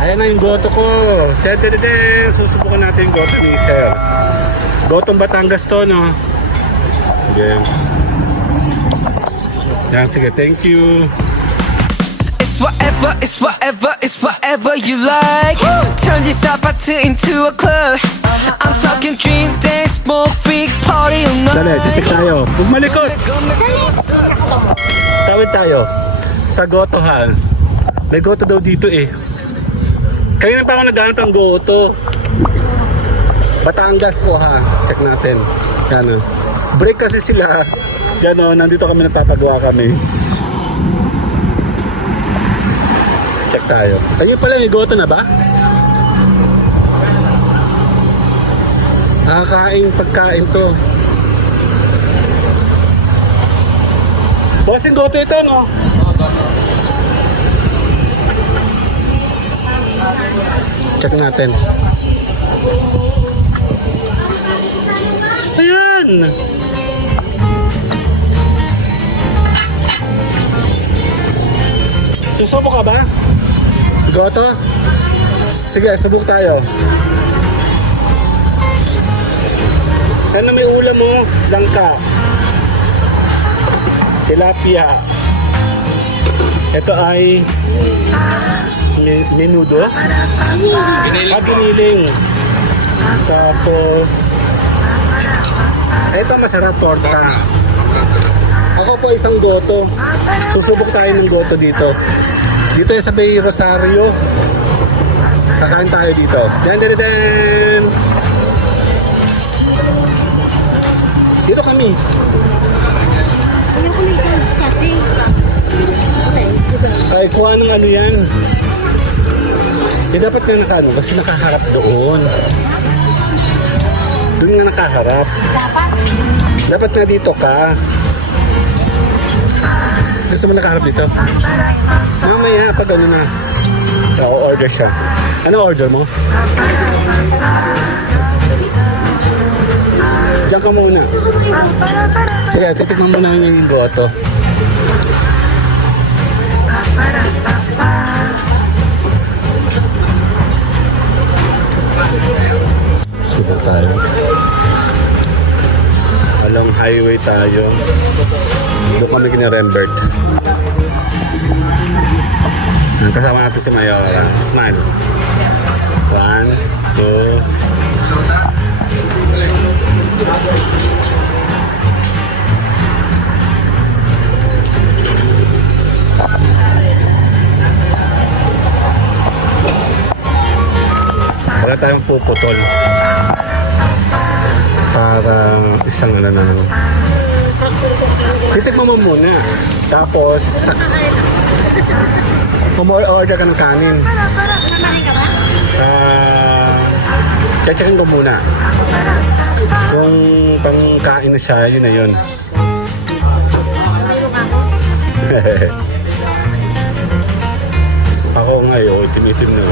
Ayan na yung goto ko. Susubukan natin yung goto ni Sir. Gotong Batangas to, no? Sige. Yan, sige. Thank you. It's whatever you like. Turn this up into a club. I'm talking drink, dance, smoke, freak, party all night. Dali, check tayo. Huwag malikot. Tawid tayo. Sa gotohan. May goto daw dito eh. Kanina pa ako naghanap ng goto. Batangas po ha. Check natin. Yan o. Break kasi sila. Yan o. Nandito kami, nagpapagawa kami. Check tayo. Ayun pala, may goto na ba? Nakakain pagkain to. Bossing goto ito, no? Check natin. Ayan. Susubok ka ba? Goto? Sige, subok tayo. Ano may ulam mo? Langka. Tilapia. Ito ay menudo. Giniling. Tapos ito masarap, torta. Ako po isang goto. Susubok tayo ng goto dito. Dito sa Bay Rosario. Kakain tayo dito. Dan. Dito kami. Ayoko may guns kasi. Ay, kuha ng ano yan. Dapat nga nakano kasi nakaharap doon. Doon nga nakaharap. Dapat nga dito ka. Gusto mo nakaharap dito? Mamaya, pag ano na. O-order siya. Ano order mo? Diyan ka muna. Sige, titignan mo na yung goto. Subok tayo. Along highway tayo. Doon kami kina Rembert. Kasama natin si Mayora. Smile. 1, 2. Wala tayong puputol. Para isang ano na. Titignan mo muna. Tapos order ka ng kanin. Checkin ko muna. Kung pangkain na siya, yun na yun. Ako ngayon, itim-itim na.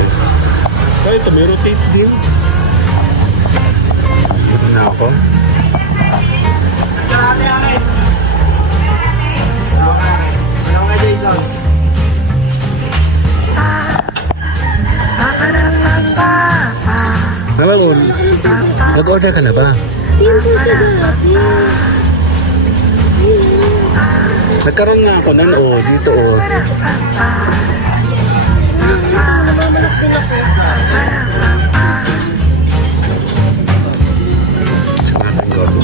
So ito, may rotate din. Ito na ako. Nag-order ka na ba? Hindi sa gabi. Nagkaroon na ako nun, dito Sa natin goto.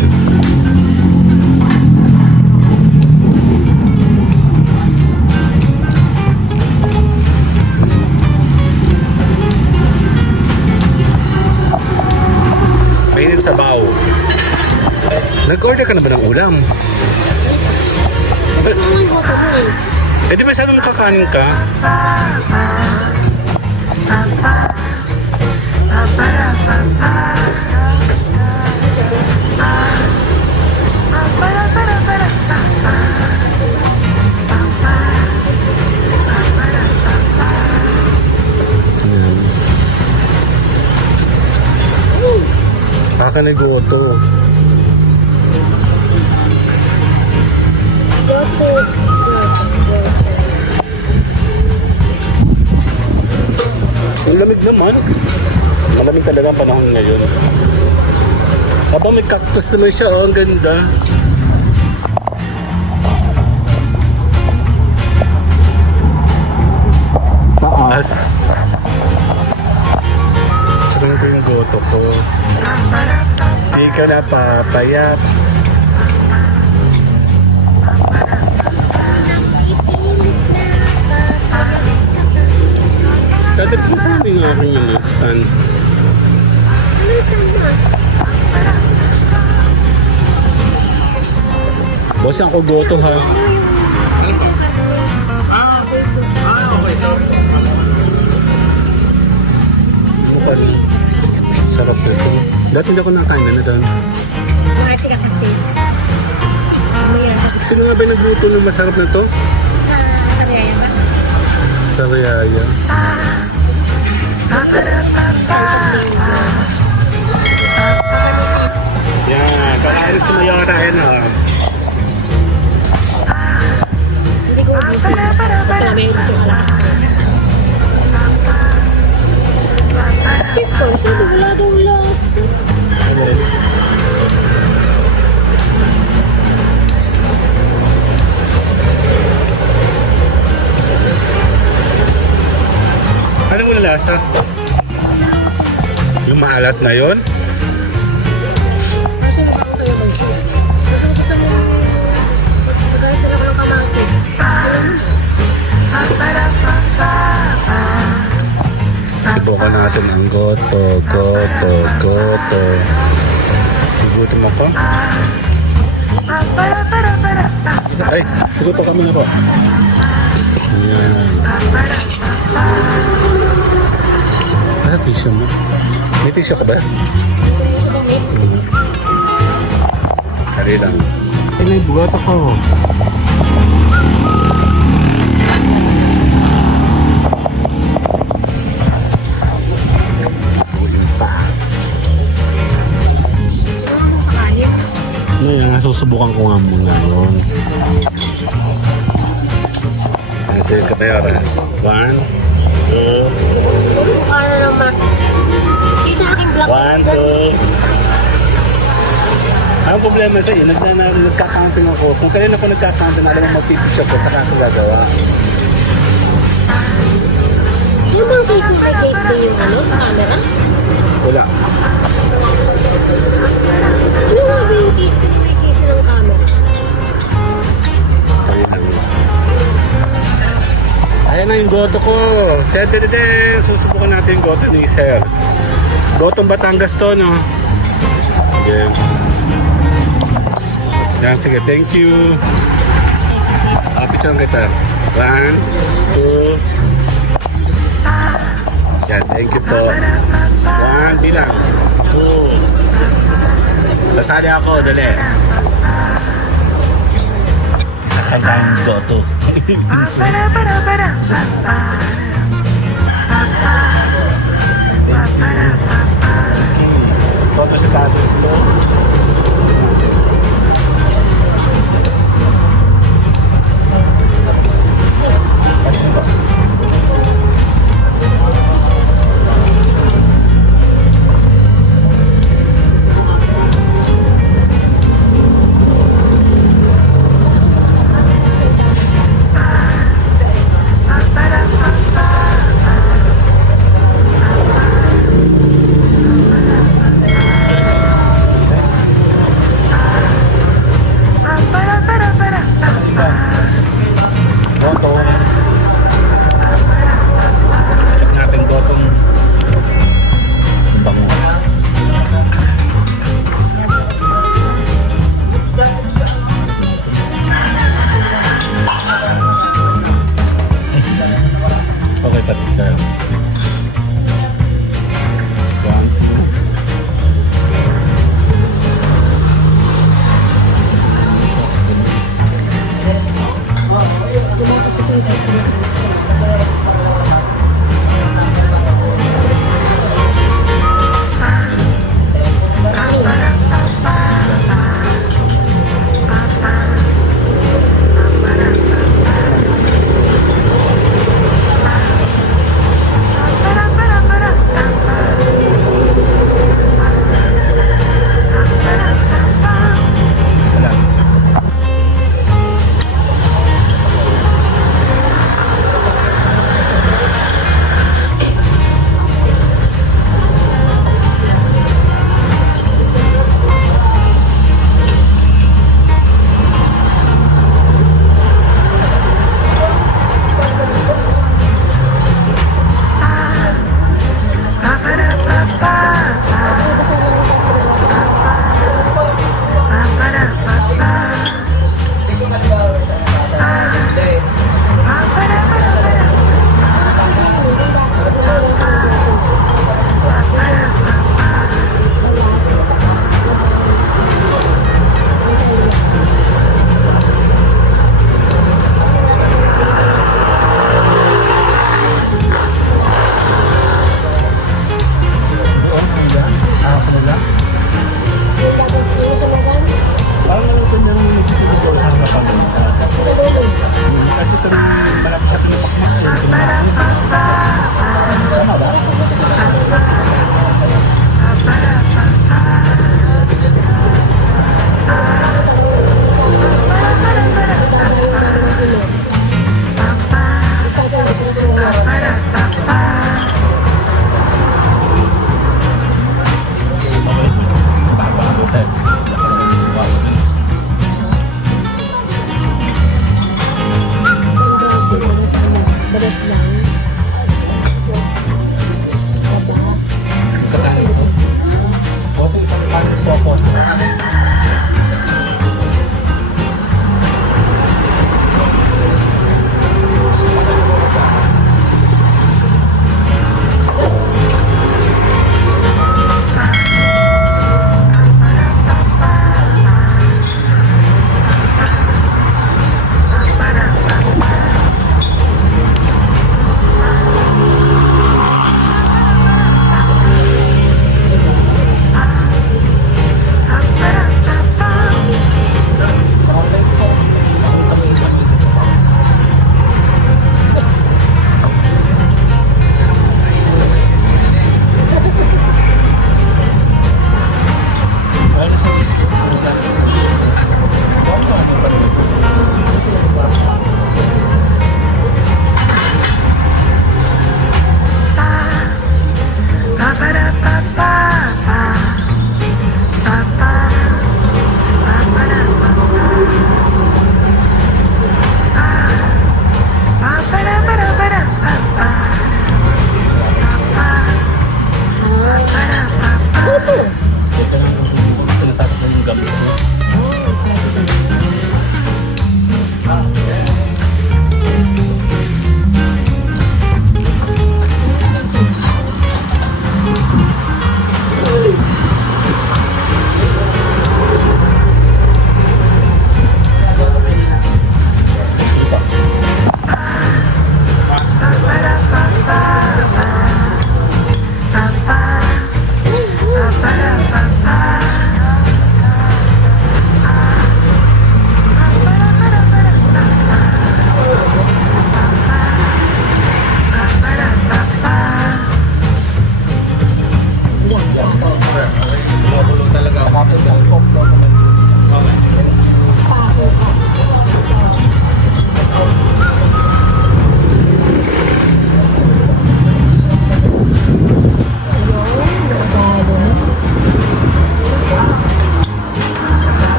Mainit sa baw. Nag-order ka na ba ng ulam? Eh di ba sabi mo kakanin ka? Baka nag-goto. Ang lamig naman. Malamig talaga ang panahon ngayon. Aba, may cactus naman siya. Oh, ang ganda. Taas. Tsaka ko yung goto ko. Di ka na papayat. Dati po sa amin nga aking yung stand. Ano yung stand mo? Boss, ako goto ha. Bukan. Sarap nito. Dati hindi ako nakain na doon. Marati ka kasi. Umiyan sa Sino nga ba yung nagluto ng masarap na to? Riyaya ba? Sa Riyaya. Yan, kakain si Mayora yan ha. Hindi ko ubusin. Kasi may ito ka lang. Sipon, sabi wala daw lasa. Anong wala lasa? Yung maalat na yon? Kasi hindi ko kayo mag-sip. Gusto mo magkaya sila ng kamangkis. Subukan natin ang goto. Gutom ako. Ay, siguto kami na po. Ayan. Nasa tissue mo? May tissue ka ba? Kali lang. Ay, may bugat ako. Ano yan, susubukan ko nga muna yun. Sige ka tayo rin. 1, 2, Mukha na naman. Kita aking black 1, 2. Ang problema sa iyo, nagka-counting ako. Kung kailan ako nagka-counting, alam mo magpipicture ko, saka ako gagawa. Yung mga case mo, may case din yung ano, camera? Wala. Ano nga ba yung case din may case ng camera? Kaya lang. Ayan na yung goto ko. Susubukan natin yung goto ni Sir. Gotong Batangas to, no? Sige. Yan, sige. Thank you. Picture kita. 1, 2. Yan, thank you po. 1, bilang. 2. Sasali ako, dali. Nakain tayong goto. Toto si Tato ito.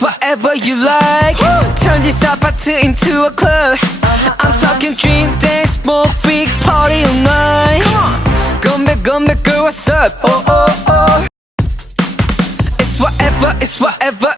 whatever you like. Turn this apartment into a club. I'm talking drink, dance, smoke, freak, party all night. Come back, girl, what's up? Oh, oh, oh. It's whatever